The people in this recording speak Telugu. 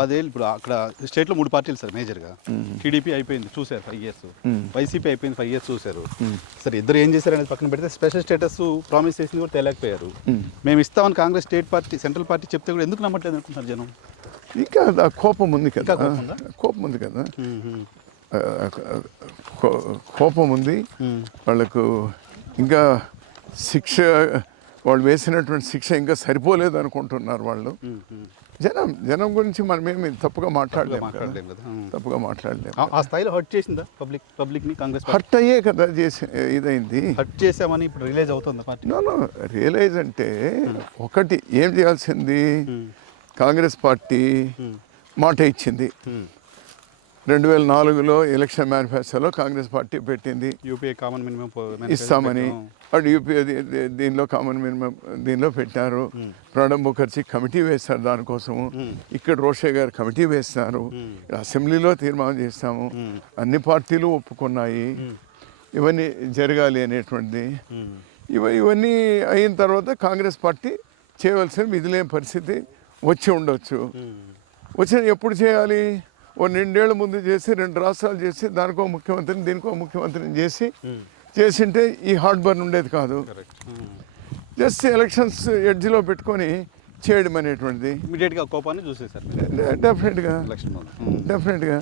10 ఏళ్ళు ఇప్పుడు అక్కడ స్టేట్లో 3 పార్టీలు సార్ మేజర్గా. టీడీపీ అయిపోయింది చూశారు 5 ఇయర్స్, వైసీపీ అయిపోయింది 5 ఇయర్స్ చూశారు. సరే ఇద్దరు ఏం చేశారు అనేది పక్కన పెడితే స్పెషల్ స్టేటస్ ప్రామిస్ చేసింది కూడా తేలేకపోయారు. మేము ఇస్తామని Congress state party central party చెప్తే కూడా ఎందుకు నమ్మట్లేదు అనుకుంటున్నారు జనం? ఇంకా కోపం ఉంది కదా, కోపం ఉంది కదా, కోపం ఉంది వాళ్ళకు. ఇంకా శిక్ష వాళ్ళు వేసినటువంటి శిక్ష ఇంకా సరిపోలేదు అనుకుంటున్నారు వాళ్ళు. జనం గురించి మనమేమి తప్పుగా మాట్లాడలేము కదా, తప్పుగా మాట్లాడలేము. ఆ స్థాయిలో హర్ట్ చేసిందా పబ్లిక్ని కాంగ్రెస్? హర్ట్ అయ్యే కదా చేసి ఇదైంది. హర్ట్ చేసామని ఇప్పుడు రియలైజ్ అవుతుందా పార్టీ? నో రియలైజ్ అంటే ఒకటి ఏం చేయాల్సింది, కాంగ్రెస్ పార్టీ మాట ఇచ్చింది. 2004లో ఎలక్షన్ మేనిఫెస్టోలో కాంగ్రెస్ పార్టీ పెట్టింది యూపీఏ కామన్ మినిమం ఇస్తామని. అటు యూపీఏ దీనిలో కామన్ మినిమం దీనిలో పెట్టారు. ప్రణబ్ ముఖర్జీ కమిటీ వేస్తారు దానికోసము, ఇక్కడ రోషే గారు కమిటీ వేస్తారు, అసెంబ్లీలో తీర్మానం చేస్తాము, అన్ని పార్టీలు ఒప్పుకున్నాయి ఇవన్నీ జరగాలి అనేటువంటిది. ఇవన్నీ అయిన తర్వాత కాంగ్రెస్ పార్టీ చేయవలసిన విధులేని పరిస్థితి వచ్చి ఉండొచ్చు. వచ్చిన ఎప్పుడు చేయాలి? ఓ 2 ఏళ్ల ముందు చేసి 2 రాష్ట్రాలు చేసి దానికో ముఖ్యమంత్రిని దీనికో ముఖ్యమంత్రిని చేసింటే ఈ హార్ట్ బర్న్ ఉండేది కాదు. జస్ట్ ఎలక్షన్స్ ఎడ్జ్లో పెట్టుకొని చేయడం అనేటువంటిది ఇమీడియట్గా కోపాన్ని చూసేసారు డెఫినెట్గా.